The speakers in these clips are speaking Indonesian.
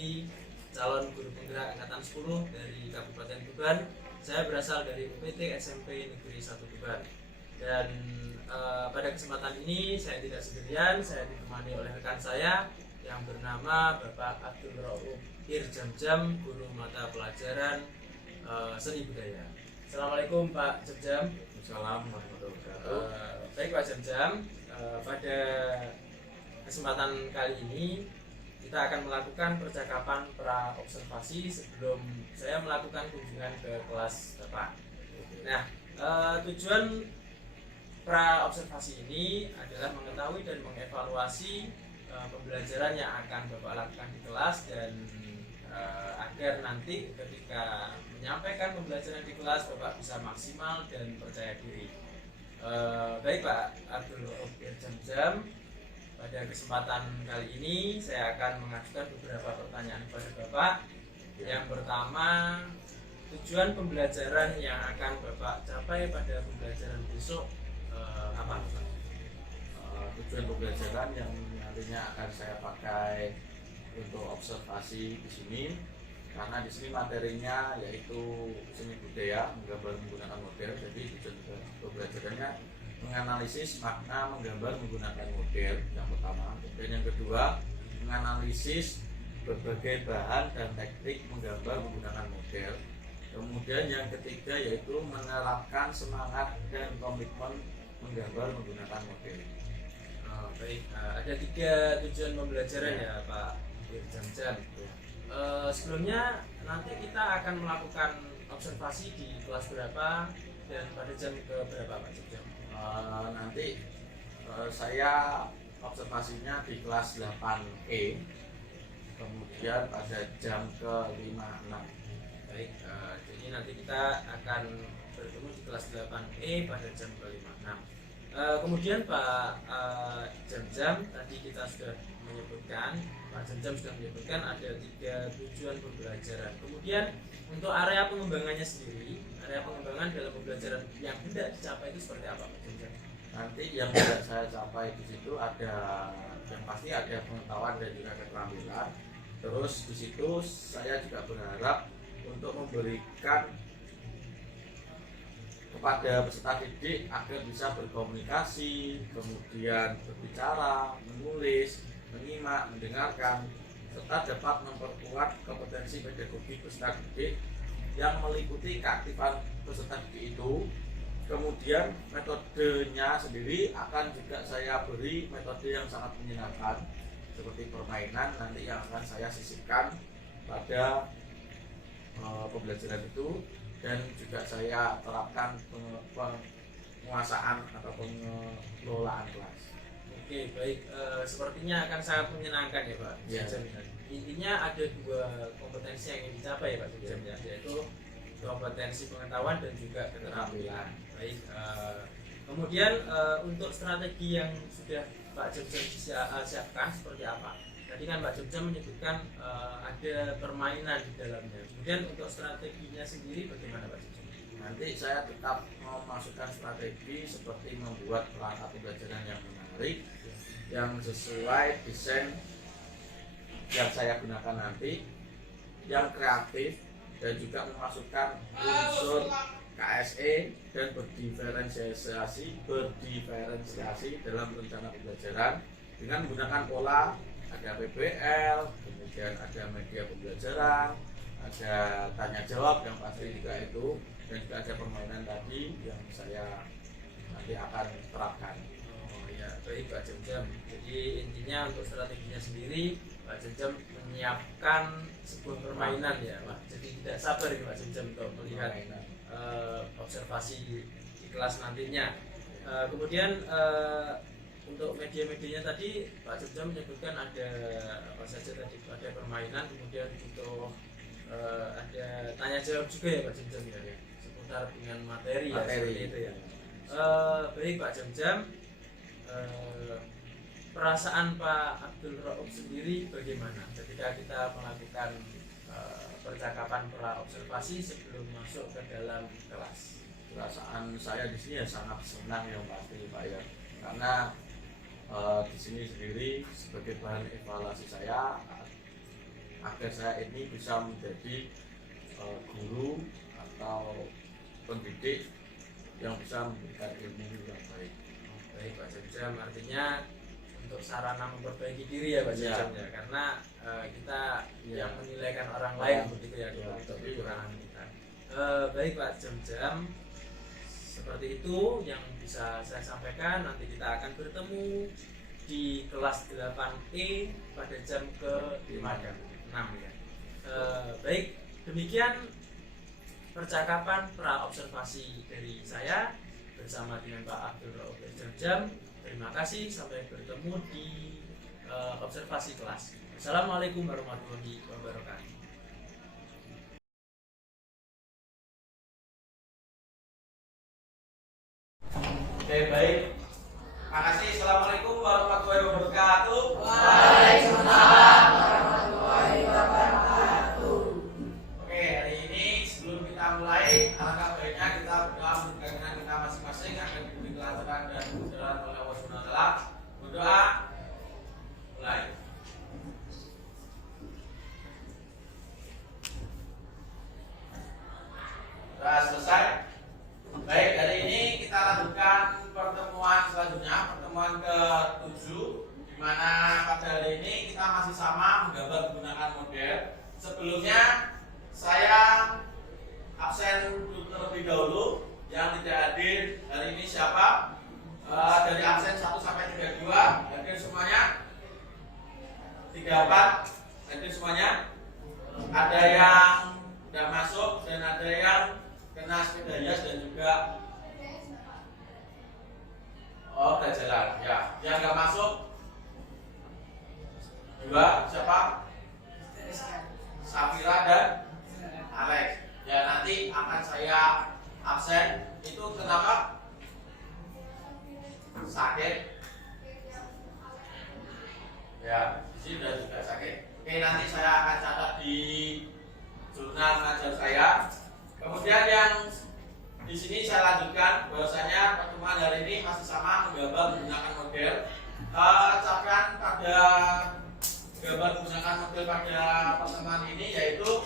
Fahmi, calon guru penggerak angkatan 10 dari Kabupaten Tuban. Saya berasal dari UPT SMP Negeri 1 Tuban. Dan pada kesempatan ini saya tidak sendirian, saya ditemani oleh rekan saya yang bernama Bapak Abdul Rauf Irjamjam, guru mata pelajaran seni budaya. Assalamualaikum Pak Jamjam. Assalamualaikum warahmatullahi wabarakatuh. Baik Pak Jamjam, pada kesempatan kali ini kita akan melakukan percakapan pra observasi sebelum saya melakukan kunjungan ke kelas Bapak. Nah, tujuan pra observasi ini adalah mengetahui dan mengevaluasi pembelajaran yang akan Bapak lakukan di kelas dan agar nanti ketika menyampaikan pembelajaran di kelas Bapak bisa maksimal dan percaya diri. Baik Pak Abdul Rauf Irjamjam, pada kesempatan kali ini saya akan mengajukan beberapa pertanyaan kepada Bapak. Yang pertama, tujuan pembelajaran yang akan Bapak capai pada pembelajaran besok apa? Tujuan pembelajaran yang nantinya akan saya pakai untuk observasi di sini, karena di sini materinya yaitu seni budaya menggambar menggunakan model. Jadi tujuan pembelajarannya menganalisis makna menggambar menggunakan model yang pertama, dan yang kedua menganalisis berbagai bahan dan teknik menggambar menggunakan model. Kemudian yang ketiga yaitu menerapkan semangat dan komitmen menggambar menggunakan model. Baik, ada 3 tujuan pembelajaran ya Pak Irjamjam. Sebelumnya nanti kita akan melakukan observasi di kelas berapa dan pada jam ke berapa Pak Jamjam? Nanti saya observasinya di kelas 8E, kemudian pada jam ke-5-6. Baik, jadi nanti kita akan bertemu di kelas 8E pada jam ke-5-6. Kemudian Pak Jamjam, tadi kita sudah menyebutkan, Pak Jamjam sudah menyebutkan ada 3 tujuan pembelajaran. Kemudian untuk area pengembangannya sendiri, area pengembangan dalam pembelajaran yang hendak dicapai itu seperti apa Pak Jamjam? Nanti yang tidak saya capai di situ ada yang pasti ada pengetahuan dan juga keterampilan. Terus di situ saya juga berharap untuk memberikan kepada peserta didik agar bisa berkomunikasi, kemudian berbicara, menulis, menyimak, mendengarkan, serta dapat memperkuat kompetensi pedagogi peserta didik yang meliputi keaktifan peserta didik itu. Kemudian metodenya sendiri akan juga saya beri metode yang sangat menyenangkan seperti permainan nanti yang akan saya sisipkan pada pembelajaran itu, dan juga saya terapkan penguasaan atau pengelolaan kelas. Oke, baik. Sepertinya akan sangat menyenangkan ya Pak Jamjam. Intinya ada 2 kompetensi yang ingin dicapai ya Pak Jamjam, yaitu kompetensi pengetahuan dan juga keterampilan. Baik. Kemudian untuk strategi yang sudah Pak Jamjam siapkan seperti apa? Tadi kan Pak Jamjam menyebutkan ada permainan di dalamnya. Kemudian untuk strateginya sendiri bagaimana Pak Jamjam? Nanti saya tetap memasukkan strategi seperti membuat perangkat pembelajaran yang menarik, yang sesuai desain yang saya gunakan nanti, yang kreatif, dan juga memasukkan unsur KSE dan berdiferensiasi dalam rencana pembelajaran dengan menggunakan pola ada PBL, kemudian ada media pembelajaran, ada tanya jawab yang pasti juga itu, dan juga ada permainan tadi yang saya nanti akan terapkan. Oh ya, baik Pak Jamjam. Jadi intinya untuk strateginya sendiri Pak Jamjam menyiapkan sebuah permainan ya Pak. Jadi tidak sabar ya Pak Jamjam untuk melihat observasi di kelas nantinya. Kemudian untuk media-medianya tadi Pak Jamjam menyebutkan ada apa saja tadi, ada permainan, kemudian untuk ada tanya jawab juga ya Pak Jamjam ya, seputar dengan materi ya, seperti itu ya. Baik Pak Jamjam, perasaan Pak Abdul Rauf sendiri bagaimana ketika kita melakukan percakapan pra observasi sebelum masuk ke dalam kelas? Perasaan saya di sini ya sangat senang yang pasti Pak ya, karena di sini sendiri sebagai bahan evaluasi saya agar saya ini bisa menjadi guru atau pendidik yang bisa memberikan ilmu yang baik. Baik Pak Jam, artinya untuk sarana memperbaiki diri ya Pak Ya. Jam ya, karena kita Ya. yang menilaikan orang lain begitu ya, Ya, untuk tapi- kekurangan kita. Baik Pak Jam, seperti itu yang bisa saya sampaikan. Nanti kita akan bertemu di kelas 8E pada jam ke-5 dan 6 ya. Baik, demikian percakapan pra observasi dari saya bersama dengan Pak Abdul Rauf Jam. Terima kasih, sampai bertemu di observasi kelas. Assalamualaikum warahmatullahi wabarakatuh. Oke, baik. Makasih. Assalamualaikum warahmatullahi wabarakatuh. Waalaikumsalam warahmatullahi wabarakatuh. Oke, hari ini sebelum kita mulai, alangkah baiknya kita berdoa menegakkan kita masing-masing agar diberi kelancaran dan kemudahan oleh Allah Subhanahu wa taala. Berdoa mulai. Sudah selesai. Baik, hari ini kita lanjutkan pertemuan selanjutnya, pertemuan ke-7, di mana pada hari ini kita masih sama menggambar menggunakan model. Sebelumnya saya absen terlebih dahulu. Yang tidak hadir hari ini siapa? Dari absen 1 sampai 32 hadir semuanya? 34 hadir semuanya? Ada yang tidak masuk dan ada yang kena sepeda hias dan juga nggak jalan ya. Yang nggak masuk 2 siapa? Safira dan Alex. Ya, nanti akan saya absen. Itu kenapa? Sakit. Ya, di sini juga sakit. Oke, nanti saya akan catat di jurnal ngajar saya. Kemudian yang di sini saya lanjutkan bahwasanya pertemuan hari ini masih sama menggambar menggunakan model. Capaian pada gambar menggunakan model pada pertemuan ini yaitu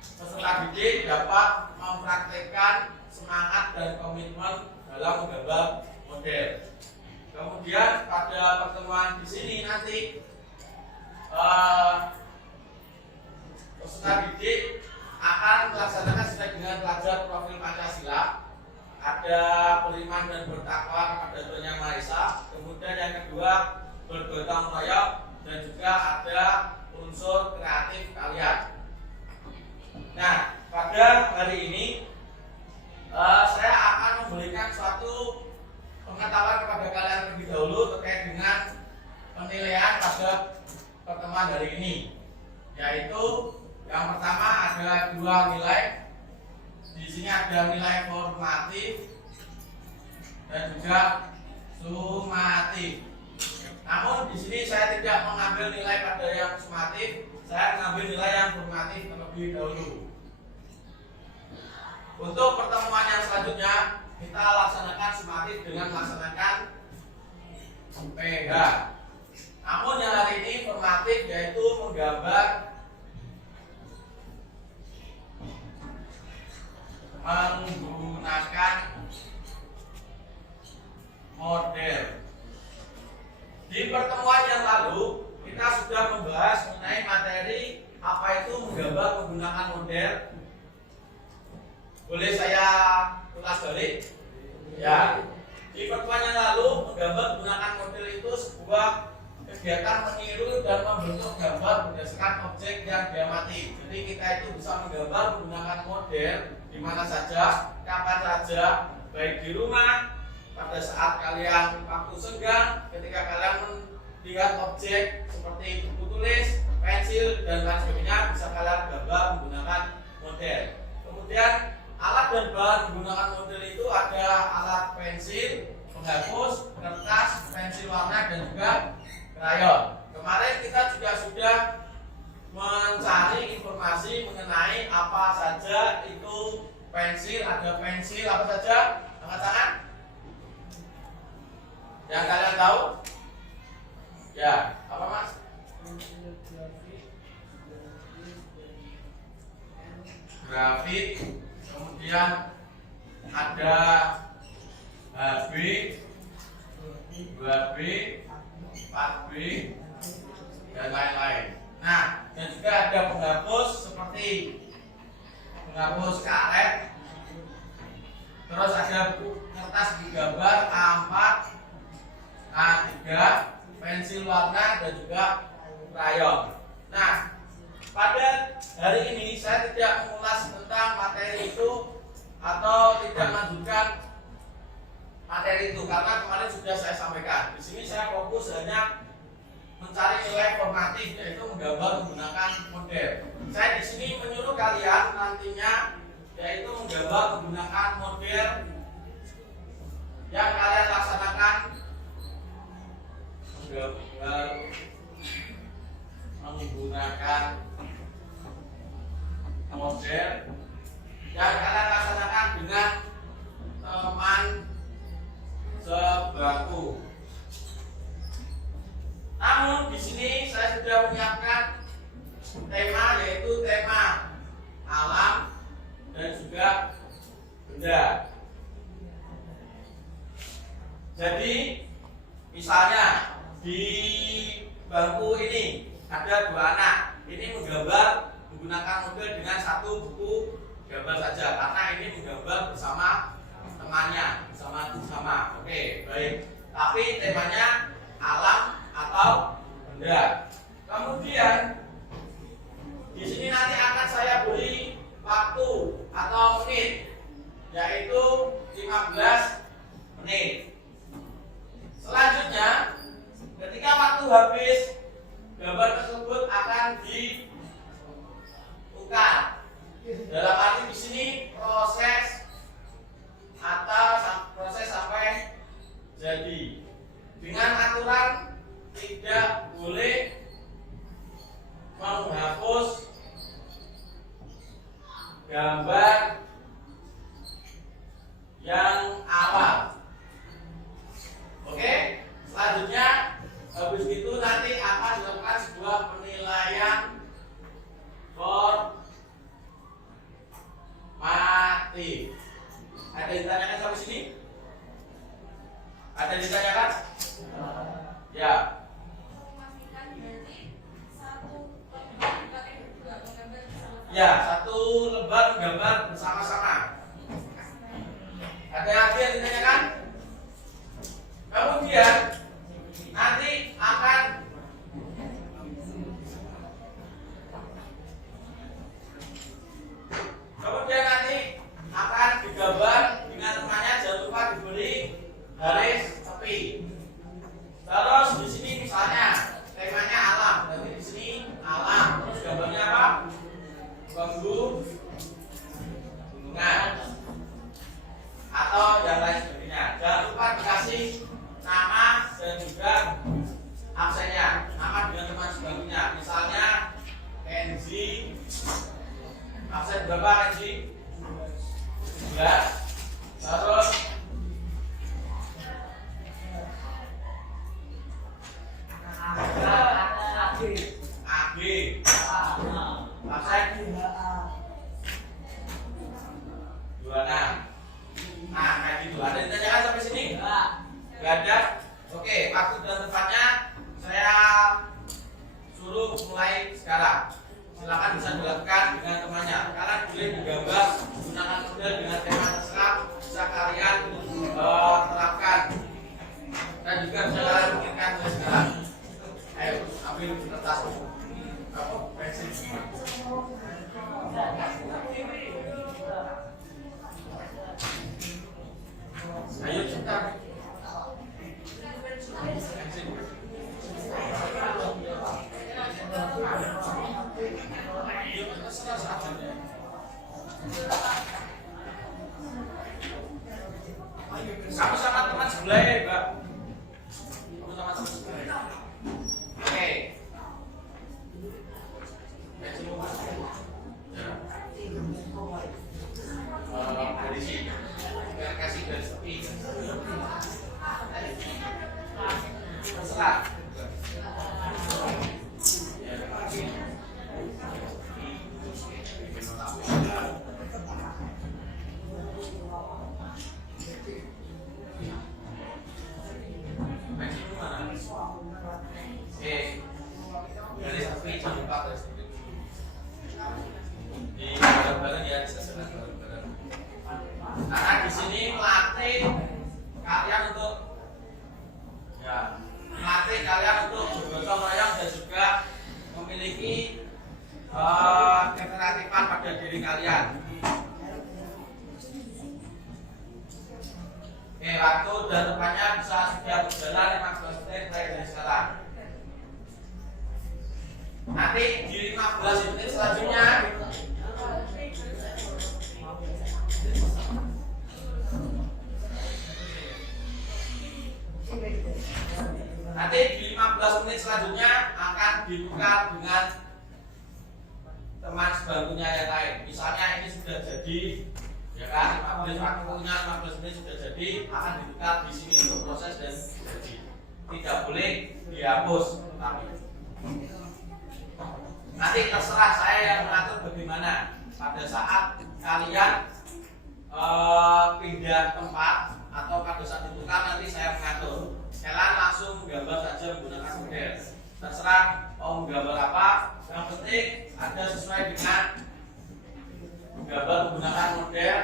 peserta didik dapat mempraktikkan semangat dan komitmen dalam menggambar model. Kemudian pada pertemuan di sini nanti peserta didik akan melaksanakan sesuai dengan pelajar profil Pancasila. Ada beriman dan bertakwa kepada Tuhan Yang Maha Esa. Kemudian yang kedua bergotong royong dan juga ada unsur kreatif kalian. Nah, pada hari ini saya akan memberikan suatu pengetahuan kepada kalian terlebih dahulu terkait dengan penilaian pada pertemuan hari ini, yaitu yang pertama ada 2 nilai. Di sini ada nilai formatif dan juga sumatif. Namun di sini saya tidak mengambil nilai pada yang sumatif, saya mengambil nilai yang formatif terlebih dahulu. Untuk pertemuan yang selanjutnya kita laksanakan sumatif dengan melaksanakan PH. Namun yang hari ini formatif yaitu menggambar menggunakan model. Di pertemuan yang lalu kita sudah membahas mengenai materi apa itu menggambar menggunakan model. Boleh saya ulas balik? Ya. Di pertemuan yang lalu menggambar menggunakan model itu sebuah kegiatan meniru dan membentuk gambar berdasarkan objek yang diamati. Jadi kita itu bisa menggambar menggunakan model di mana saja, kapan saja, baik di rumah, pada saat kalian waktu senggang, ketika kalian melihat objek seperti buku tulis, pensil dan lain sebagainya, bisa kalian gambar menggunakan model. Kemudian alat dan bahan menggunakan model itu ada alat pensil, penghapus, kertas, pensil warna dan juga krayon. Kemarin kita juga sudah mencari informasi mengenai apa saja itu pensil. Ada pensil apa saja? Angkat tangan. Yang kalian tahu? Ya, apa mas? grafit, kemudian ada HB, 2B, 4B, dan lain-lain. Nah, dan juga ada penghapus seperti penghapus karet, terus ada kertas digambar A4, A3, pensil warna, dan juga krayon. Nah, pada hari ini saya tidak mengulas tentang materi itu atau tidak melanjutkan materi itu karena kemarin sudah saya sampaikan. Di sini saya fokus hanya mencari nilai formatif, yaitu menggambar menggunakan model. Saya di sini menyuruh kalian nantinya yaitu menggambar menggunakan model yang kalian laksanakan, menggambar menggunakan model yang kalian laksanakan dengan teman sebangku. Namun di sini saya sudah menyiapkan tema, yaitu tema alam dan juga benda. Jadi misalnya di bangku ini ada 2 anak. Ini menggambar menggunakan model dengan satu buku gambar saja karena ini menggambar bersama temannya, bersama. Oke, baik. Tapi temanya alam atau benda. Kemudian di sini nanti akan saya beri waktu atau menit, yaitu 15 menit. Selanjutnya, ketika waktu habis, gambar tersebut akan ditukar. Dalam arti di sini proses sampai jadi dengan aturan tidak boleh menghapus gambar yang awal. Oke, selanjutnya habis itu nanti akan dilakukan sebuah penilaian formatif. Ada yang ditanyakan sampai sini? Ada yang ditanyakan? Ya. Ya, satu lembar gambar bersama-sama. Ada yang ditanyakan? Kemudian nanti akan digambar dengan temannya, jangan lupa diberi garis tepi. Terus di sini misalnya temanya alam, berarti di sini alam. Terus gambarnya apa? Gunungan atau yang lain sebagainya. Jangan lupa dikasih nama dan juga absennya, nama dengan teman sebagainya. Misalnya Kenzi, absen berapa Kenzi? 11. Terus AG, absen 26. Nah, kayak gitu. Ada yang ditanyakan sampai sini? Gak ada? Oke, waktu dan tempatnya saya suruh mulai sekarang. Silakan bisa dilakukan dengan temannya. Kalian boleh digambar menggunakan model dengan tema terserah, bisa kalian terapkan dan juga bisa kalian bikinkan mulai sekarang. Ayo, ambil kertas, pensil. Ayo cepat. Sama-sama teman sebelah ya, Mbak. Sama-sama sebelah. Oke. Dari sini. Kasih garis tepi. Terserah. Ya. waktu dan tempatnya bisa sudah berjalan 15 menit mulai dari sekarang. Nanti di 15 menit selanjutnya akan ditukar dengan teman sebangkunya yang lain. Misalnya ini sudah jadi, ya kan, 15 menit sudah jadi, akan ditukar di sini untuk proses dan jadi. Tidak boleh dihapus, tapi nanti terserah saya yang mengatur bagaimana pada saat kalian pindah tempat atau pada saat ditukar nanti saya mengatur. Kalian langsung gambar saja menggunakan model. Terserah mau gambar apa, yang penting ada sesuai dengan gambar menggunakan model.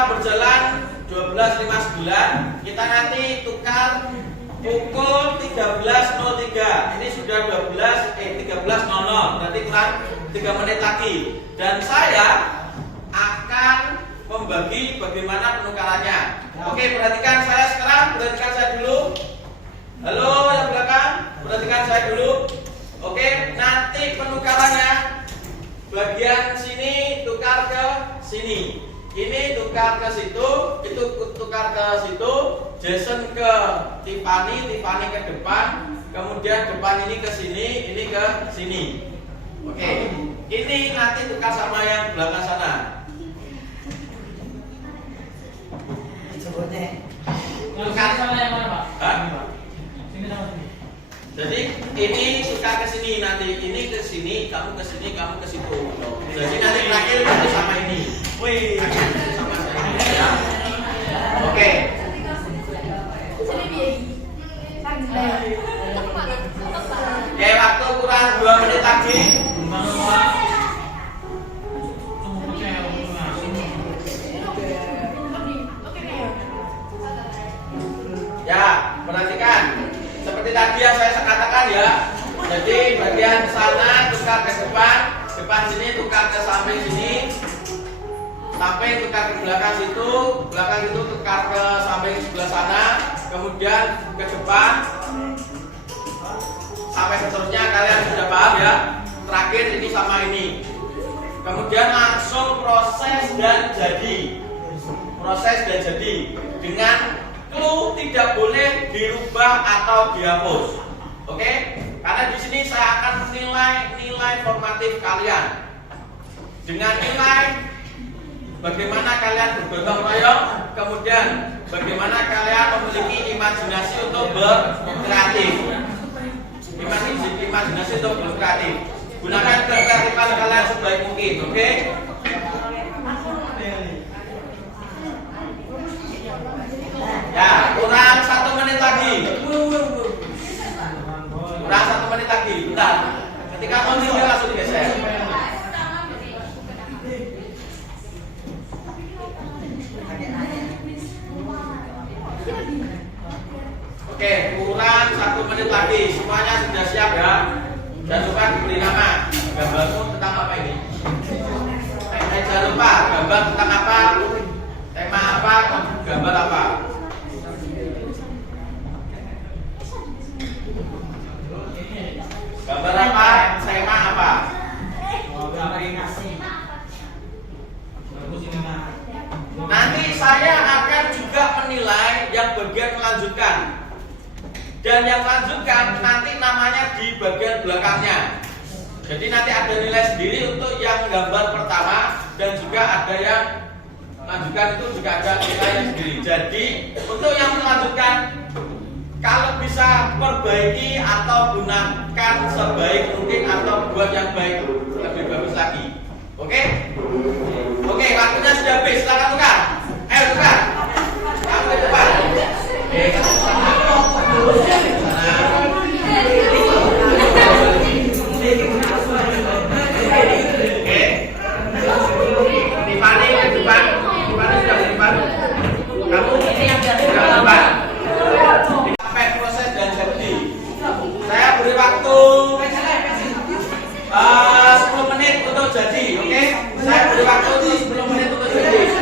Berjalan 12.59, kita nanti tukar pukul 13.03. Ini sudah 13.00, berarti kurang 3 menit lagi. Dan saya akan membagi bagaimana penukarannya. Oke, perhatikan saya sekarang, perhatikan saya dulu. Halo yang belakang, perhatikan saya dulu. Oke, nanti penukarannya bagian sini tukar ke sini. Ini tukar ke situ, itu tukar ke situ, Jason ke Tiffany, Tiffany ke depan, kemudian depan ini ke sini, ini ke sini. Oke, ini nanti tukar sama yang belakang sana. Tukar sama yang mana, Pak? Hah? Sini sama sini. Jadi ini tukar ke sini nanti, ini ke sini, kamu ke sini, kamu ke situ. Jadi nanti terakhir itu sama ini. Wih, sama ini ya. Oke. Oke, waktu kurang 2 menit lagi. Ya, perhatikan. Seperti tadi yang saya katakan ya. Jadi bagian sana tukar ke depan, depan sini tukar ke samping sini. Sampai tukar ke belakang situ tukar ke samping sebelah sana, kemudian ke depan, sampai seterusnya. Kalian sudah paham ya? Terakhir ini sama ini. Kemudian langsung proses dan jadi dengan clue tidak boleh dirubah atau dihapus. Oke? Karena di sini saya akan menilai nilai formatif kalian. Dengan nilai bagaimana kalian bergotong royong, kemudian bagaimana kalian memiliki imajinasi untuk berkreatif. Imajinasi untuk berkreatif. Gunakan kreativitas kalian sebaik mungkin, oke? Ya, kurang 1 menit lagi. Kurang 1 menit lagi, bentar. Ketika kondisi langsung digeser. Oke, kurang 1 menit lagi. Semuanya sudah siap ya. Jangan lupa diberi nama. Gambarmu tentang apa ini? Jangan lupa gambar tentang apa, tema apa, gambar apa. Gambar apa, tema apa? Nanti saya akan juga menilai yang bagian melanjutkan. Dan yang melanjutkan nanti namanya di bagian belakangnya. Jadi nanti ada nilai sendiri untuk yang gambar pertama dan juga ada yang melanjutkan itu juga ada nilai sendiri. Jadi untuk yang melanjutkan kalau bisa perbaiki atau gunakan sebaik mungkin atau buat yang baik lebih bagus lagi. Oke? Oke, waktunya sudah habis. Silakan tukar. Ayo tukar. Kamu ke depan. Tiffany ke depan. Tiffany sudah ke depan. Kamu sudah ke depan. Sampai proses dan jadi. Saya beri waktu 10 menit untuk jadi, oke? Saya beri waktu 10 menit untuk jadi.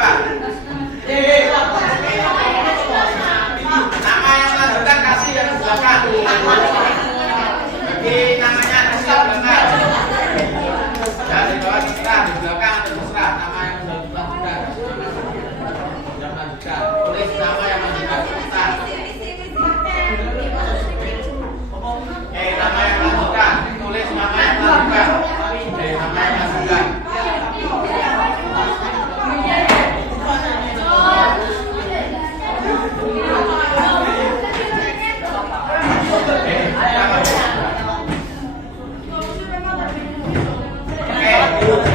Pak. Nama yang melanjutkan kasih yang di belakang. Bagi namanya kasih yang belakang. Ya, di bawah terserah, di belakang atau terserah. Nama yang melanjutkan. Yang melanjutkan. Tulis nama yang melanjutkan. Terserah. Nama yang melanjutkan. Tulis nama yang melanjutkan. Nama yang melanjutkan.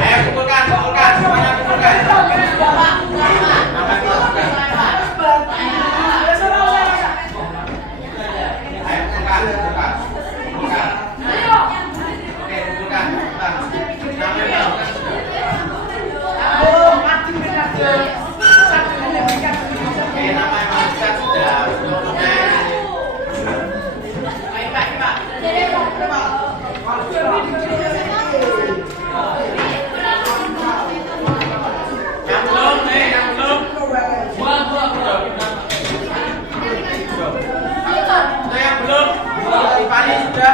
Ayo kumpulkan, semuanya kumpulkan. Nama yang melanjutkan. Ayo kumpulkan. Oke, kumpulkan. Nama yang melanjutkan sudah. Oke, nama yang melanjutkan sudah. Yang belum. Sudah yang belum. Ipani sudah.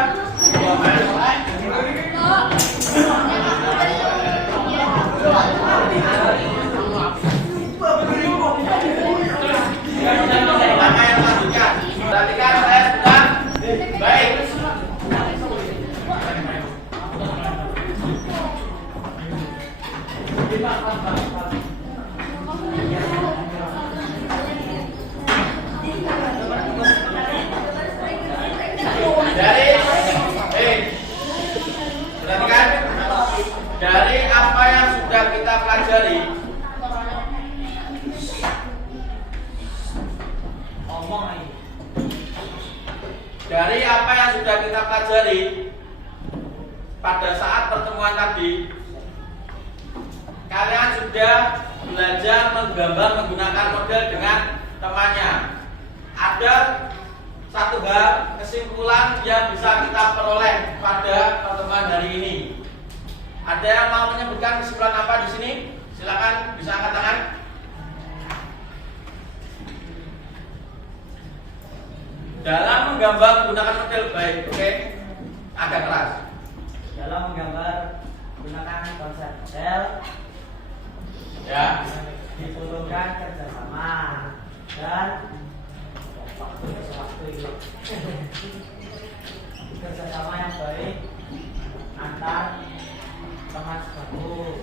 Nama yang melanjutkan. Perhatikan saya sudah. Baik. Perhatikan. Dari apa yang sudah kita pelajari, pada saat pertemuan tadi, kalian sudah belajar menggambar menggunakan model dengan temannya. Ada satu hal kesimpulan yang bisa kita peroleh pada pertemuan hari ini. Ada yang mau menyebutkan kesimpulan apa di sini? Silakan, bisa angkat tangan. Dalam menggambar menggunakan model baik, oke? Agak keras. Dalam menggambar menggunakan konsep model, Ya. diperlukan kerjasama dan waktu itu kerjasama yang baik antar teman sebangku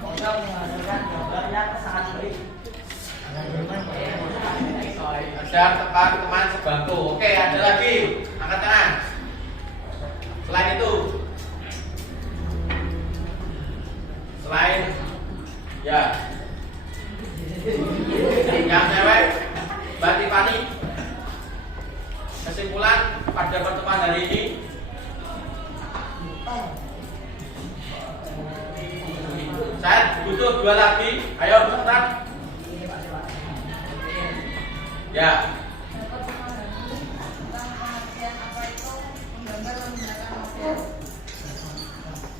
untuk menghasilkan gambar yang sangat baik. Ada teman sebangku. Oke, ada lagi. Angkat tangan. Selain itu, selain ya, yang cewek, Mbak Tiffany, kesimpulan pada pertemuan hari ini. Saya butuh 2 lagi. Ayo cepat. Ya.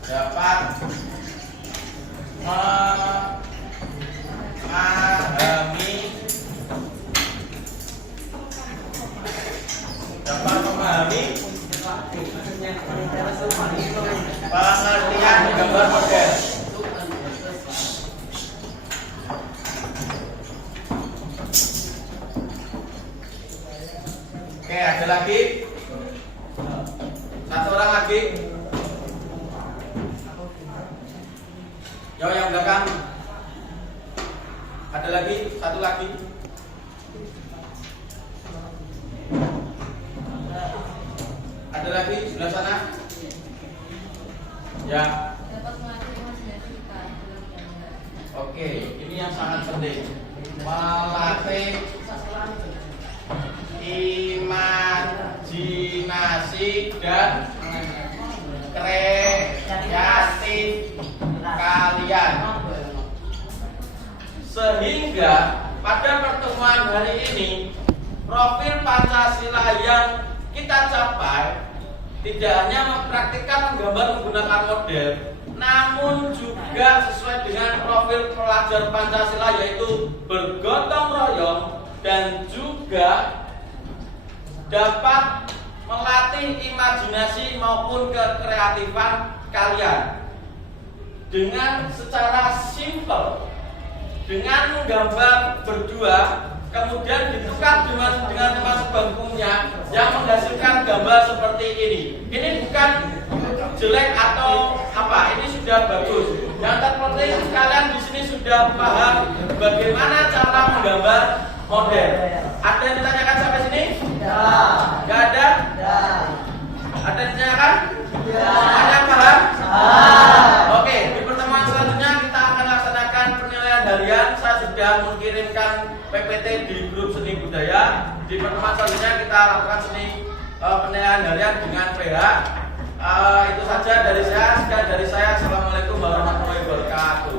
Dapat memahami pengertian gambar model. Oke, ada lagi? Satu orang lagi? Yo, yang belakang. Ada lagi? Satu lagi? Ada lagi sebelah sana? Ya. Oke, ini yang sangat penting. Melatih imajinasi dan kreatif kalian, sehingga pada pertemuan hari ini profil Pancasila yang kita capai tidak hanya mempraktikkan menggambar menggunakan model, namun juga juga sesuai dengan profil pelajar Pancasila, yaitu bergotong royong dan juga dapat melatih imajinasi maupun kekreatifan kalian dengan secara simpel, dengan menggambar berdua kemudian ditukar dengan teman sebangkunya yang menghasilkan gambar seperti ini. Ini bukan jelek atau apa, ini sudah bagus. Yang terpenting kalian di sini sudah paham bagaimana cara menggambar model. Ada yang ditanyakan sampai sini? Ya. Gak ada? Ya. Ada yang ditanyakan? Ya. Ada paham? Ah. Oke, di pertemuan selanjutnya kita akan laksanakan penilaian harian. Saya sudah mengirimkan PPT di grup seni budaya. Di pertemuan selanjutnya kita lakukan penilaian harian dengan PH. Itu saja dari saya. Sekian dari saya. Assalamualaikum warahmatullahi wabarakatuh.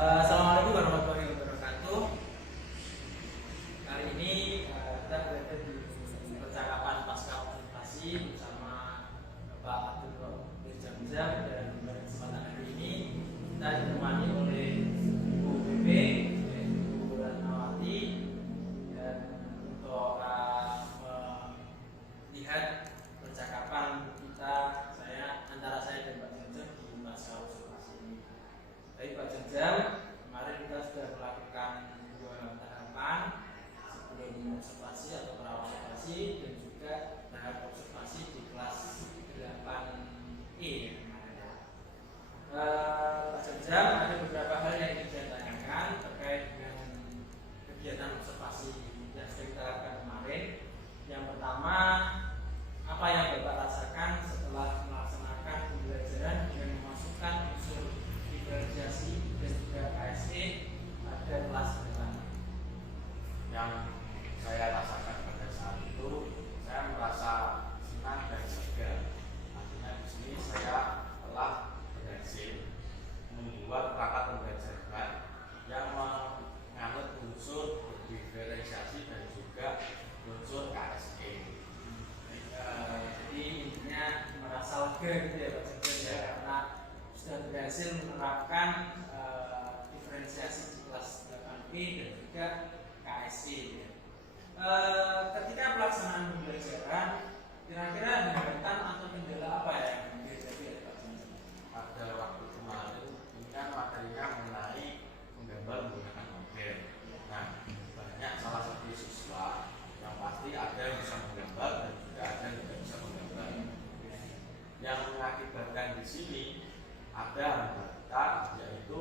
Assalamualaikum warahmatullahi wabarakatuh. Kali ini kita berada di percakapan pasca observasi bersama Bapak Abdul Mirjam, dan pada kesempatan hari ini kita ditemani oleh Ibu BB, Ibu Ratnawati, dan untuk melihat percakapan kita antara saya dan Pak Jam di pasca observasi ini. Baik Pak Jam, kemarin kita sudah melakukan 2 tahapan sebelum observasi atau pra-observasi dan juga tahap observasi di kelas 8E kemarin ya. Pak Jam, ada beberapa hal yang ingin saya tanyakan terkait dengan kegiatan observasi yang sudah kita lakukan kemarin. Yang pertama, apa yang Bapak rasakan setelah melaksanakan pembelajaran dengan memasukkan unsur diferensiasi dan juga KSE pada kelas pertama? Yang saya rasakan pada saat itu, saya merasa senang dan lega. Artinya di sini saya telah berhasil membuat perangkat pembelajaran yang menganut unsur diferensiasi dan juga unsur KSE. Jadi intinya merasa lega gitu ya Pak Jam ya, karena sudah berhasil menerapkan diferensiasi di kelas 8E dan juga KSE ya. Ketika pelaksanaan pembelajaran, kira-kira hambatan atau kendala apa ya yang dihadapi oleh Pak Jam? Pada waktu kemarin ini kan materinya mengenai menggambar menggunakan model. Nah, banyak salah satu siswa yang pasti ada yang bisa menggambar dan juga ada yang tidak bisa menggambar. Yang mengakibatkan di sini ada hambatan, yaitu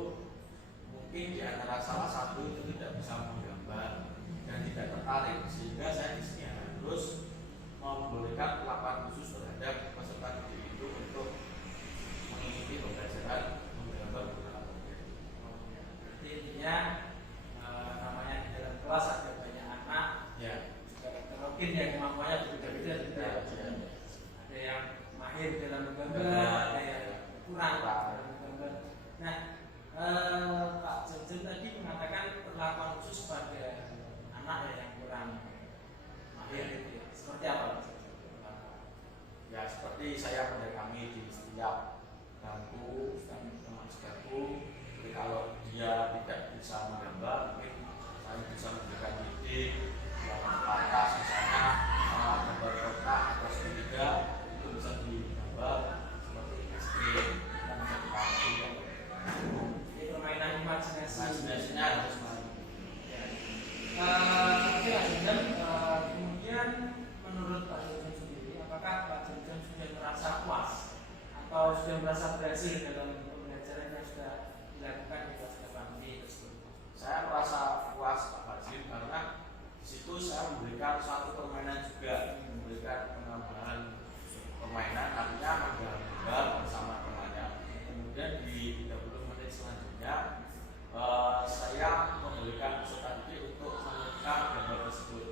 mungkin di antara salah satu itu tidak bisa menggambar dan tidak tertarik, sehingga saya di sini harus memberikan perlakuan khusus terhadap peserta didik itu untuk mengikuti pembelajaran menggambar menggunakan model. Berarti intinya namanya di dalam kelas ada banyak anak, Ya, juga mungkin ya kemampuannya berbeda-beda juga. ya. Ada yang mahir dalam menggambar, ada yang kurang dalam menggambar. Nah, Pak Jam tadi mengatakan perlakuan khusus pada anak yang kurang mahir itu ya. Seperti apa Pak Jam? Ya, seperti saya mendatangi di setiap bangku dan teman sebaku. Jadi kalau dia tidak bisa menggambar, mungkin saya bisa memberikan ide yang pantas, misalnya gambar kotak atau segitiga itu bisa digambar seperti SD dan bisa dipakai. Jadi permainan imajinasi. Imajinasinya harus main. Oke Pak Jam, kemudian menurut Pak Jam sendiri, apakah Pak Jam sudah merasa puas atau sudah merasa berhasil dalam pembelajaran yang sudah dilakukan di kelas 8B tersebut? Saya merasa puas Pak Fajri karena di situ saya memberikan suatu permainan juga, memberikan penambahan permainan, artinya menggambar bersama temannya. Kemudian di 30 menit selanjutnya saya memberikan peserta didik untuk menyekat gambar tersebut.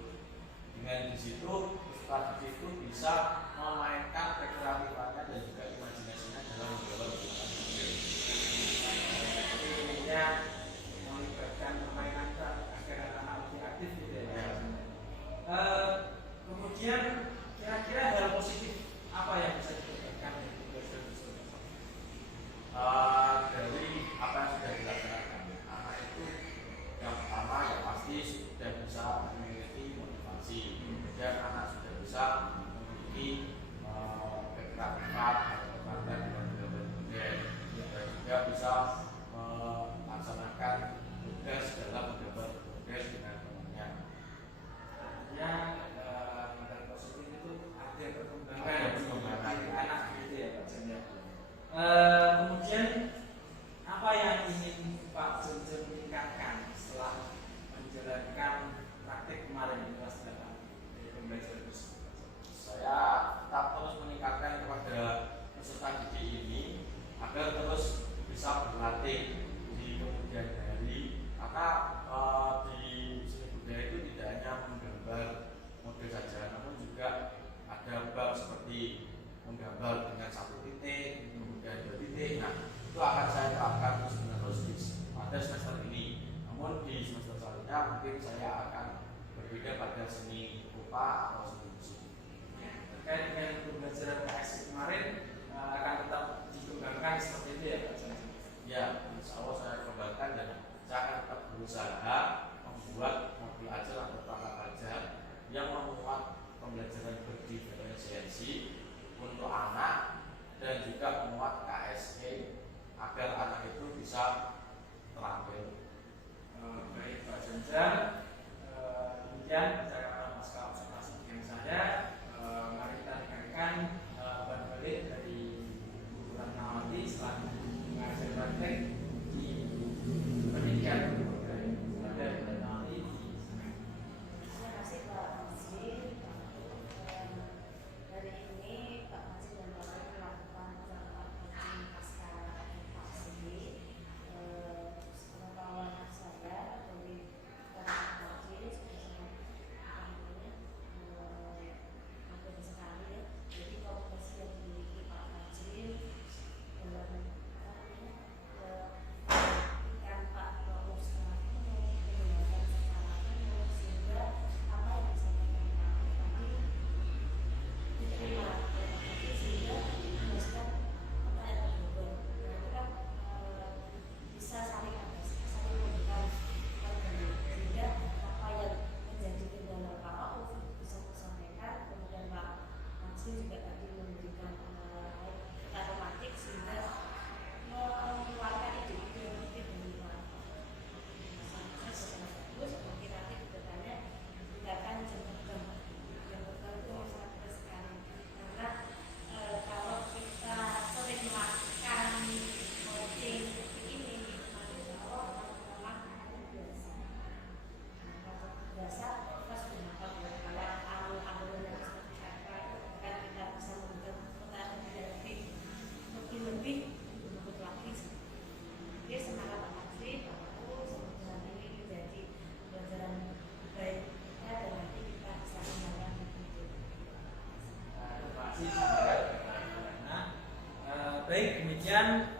Dengan di situ peserta didik itu bisa memainkan kreativitasnya dan juga imajinasinya dalam menggambar menggunakan model. Jadi intinya melibatkan permainan agar anak-anak lebih aktif gitu ya. IPA atau seni musik. Terkait dengan pembelajaran KSI kemarin akan tetap dikembangkan seperti itu ya Pak Jansen? Ya, insya Allah saya kembangkan dan saya akan tetap berusaha membuat modul ajar atau perangkat ajar yang memuat pembelajaran berdiferensiasi untuk anak dan juga memuat KSE agar anak itu bisa terampil. Baik Pak Jansen, demikian percakapan pasca observasi dengan saya. Mari kita dengarkan balik dari Bu Ratnawati setelah mengajar praktek di pendidikan budaya. Ada Bu Ratnawati di sana. Terima kasih Pak Masih. Dari ini Pak Masih dan Pak Masih melakukan rapat kajian pasca vaksin. Pengetahuan saya dari rapat kajian hampir sekali ya. Jadi kompetensi yang dimiliki Pak Masih dalam ikan Pak Romus secara penuh, secara penuh, sehingga apa yang disampaikan Pak tadi diterima sehingga memuaskan apa yang terhubung. Nah, itu kan bisa saling memberikan sehingga apa yang menjadi kendala Pak Rauf bisa disampaikan, kemudian Pak Mansur juga tadi memberikan tematik sehingga mengeluarkan ide-ide yang mungkin dari Pak bagus seperti nanti kedepannya kita akan jam-jam itu sangat bagus sekali karena kalau kita sering makan coaching seperti ini nanti kalau memang biasa biasa kita sudah makan kalau alur-alur yang seperti apa kan kita bisa memberikan pertanyaan lebih lagi. Jadi semangat Pak Masri, aku semoga ini menjadi pelajaran baik kita dan nanti kita bisa kembangkan itu. Terima kasih. Baik, demikian